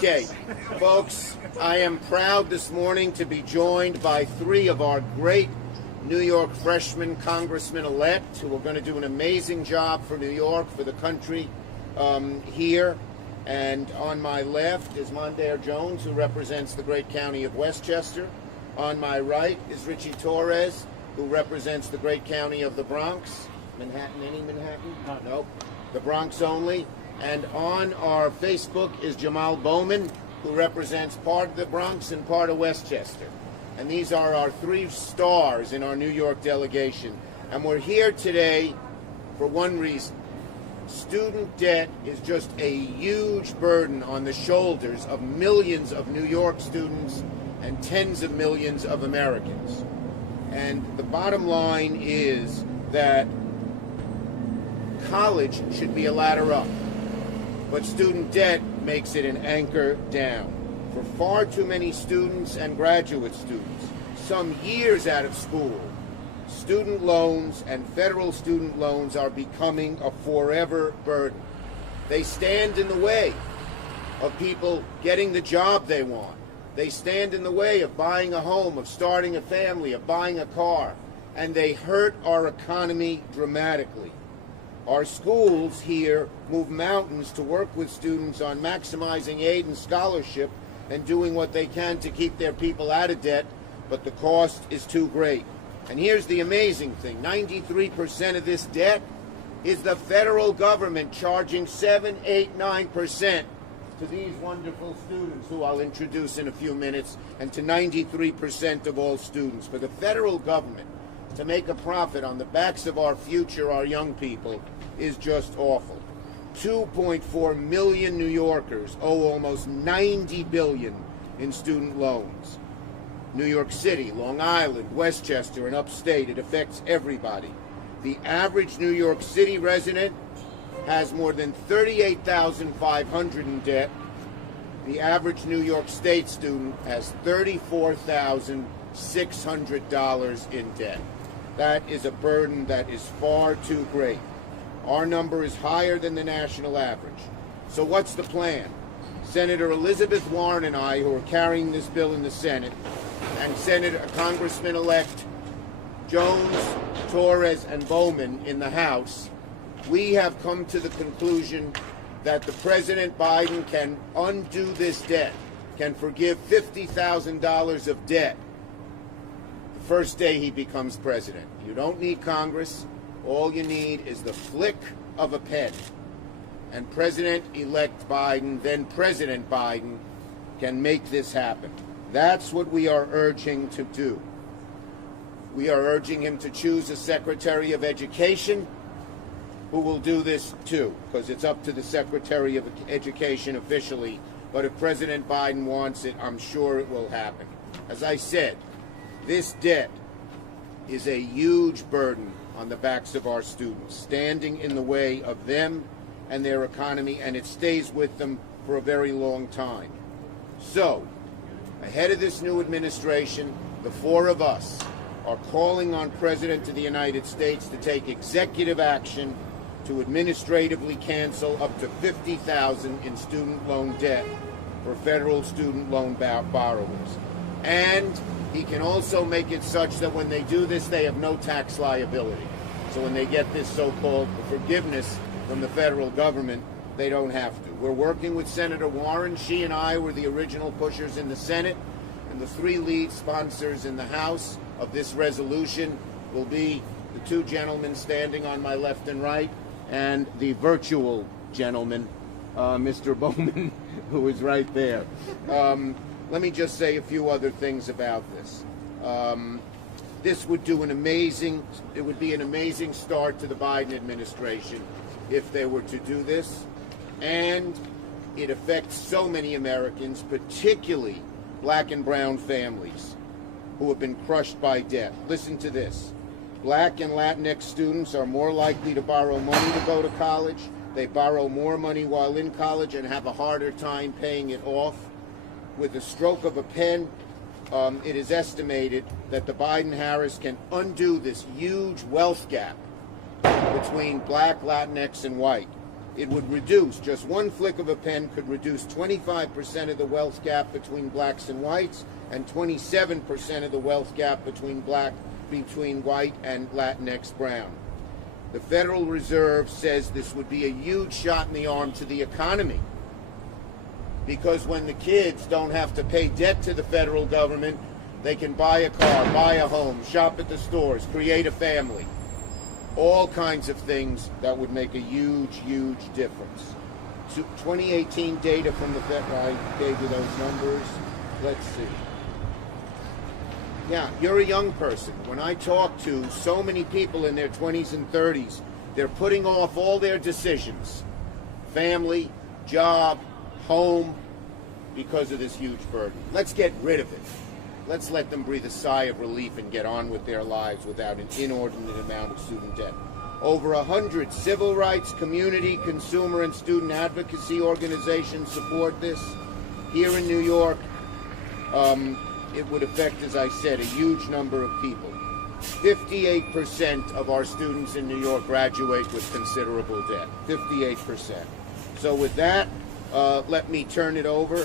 Okay, folks, I am proud this morning to be joined by three of our great New York freshman congressmen-elect who are going to do an amazing job for New York, for the country here. And on my left is Mondaire Jones, who represents the great county of Westchester. On my right is Richie Torres, who represents the great county of the Bronx. Manhattan, any Manhattan? Nope. The Bronx only. And on our Facebook is Jamal Bowman, who represents part of the Bronx and part of Westchester. And these are our three stars in our New York delegation. And we're here today for one reason. Student debt is just a huge burden on the shoulders of millions of New York students and tens of millions of Americans. And the bottom line is that college should be a ladder up, but student debt makes it an anchor down. For far too many students and graduate students, some years out of school, student loans and federal student loans are becoming a forever burden. They stand in the way of people getting the job they want. They stand in the way of buying a home, of starting a family, of buying a car, and they hurt our economy dramatically. Our schools here move mountains to work with students on maximizing aid and scholarship and doing what they can to keep their people out of debt, but the cost is too great. And here's the amazing thing. 93% of this debt is the federal government charging 7, 8, 9% to these wonderful students, who I'll introduce in a few minutes, and to 93% of all students. For the federal government to make a profit on the backs of our future, our young people, is just awful. 2.4 million New Yorkers owe almost $90 billion in student loans. New York City, Long Island, Westchester, and upstate, it affects everybody. The average New York City resident has more than $38,500 in debt. The average New York State student has $34,600 in debt. That is a burden that is far too great. Our number is higher than the national average. So what's the plan? Senator Elizabeth Warren and I, who are carrying this bill in the Senate, and Congressman-elect Jones, Torres, and Bowman in the House, we have come to the conclusion that the President Biden can undo this debt, can forgive $50,000 of debt the first day he becomes president. You don't need Congress. All you need is the flick of a pen. And President-elect Biden, then President Biden, can make this happen. That's what we are urging to do. We are urging him to choose a Secretary of Education who will do this too, because it's up to the Secretary of Education officially. But if President Biden wants it, I'm sure it will happen. As I said, this debt is a huge burden on the backs of our students, standing in the way of them and their economy, and it stays with them for a very long time. So, ahead of this new administration, the four of us are calling on President of the United States to take executive action to administratively cancel up to $50,000 in student loan debt for federal student loan borrowers. And he can also make it such that when they do this, they have no tax liability. So when they get this so-called forgiveness from the federal government, they don't have to. We're working with Senator Warren. She and I were the original pushers in the Senate, and the three lead sponsors in the House of this resolution will be the two gentlemen standing on my left and right, and the virtual gentleman, Mr. Bowman, who is right there. Let me just say a few other things about this. This would be an amazing start to the Biden administration if they were to do this. And it affects so many Americans, particularly black and brown families who have been crushed by debt. Listen to this. Black and Latinx students are more likely to borrow money to go to college. They borrow more money while in college and have a harder time paying it off. With the stroke of a pen, it is estimated that the Biden-Harris can undo this huge wealth gap between black, Latinx, and white. It would reduce, just one flick of a pen could reduce 25% of the wealth gap between blacks and whites, and 27% of the wealth gap between white and Latinx brown. The Federal Reserve says this would be a huge shot in the arm to the economy, because when the kids don't have to pay debt to the federal government, they can buy a car, buy a home, shop at the stores, create a family. All kinds of things that would make a huge, huge difference. 2018 data from the Fed, I gave you those numbers. Let's see. Yeah, you're a young person. When I talk to so many people in their 20s and 30s, they're putting off all their decisions. Family, job, home, because of this huge burden. Let's get rid of it. Let's let them breathe a sigh of relief and get on with their lives without an inordinate amount of student debt. Over 100 civil rights, community, consumer, and student advocacy organizations support this. Here in New York, it would affect, as I said, a huge number of people. 58% of our students in New York graduate with considerable debt. 58%. So with that, let me turn it over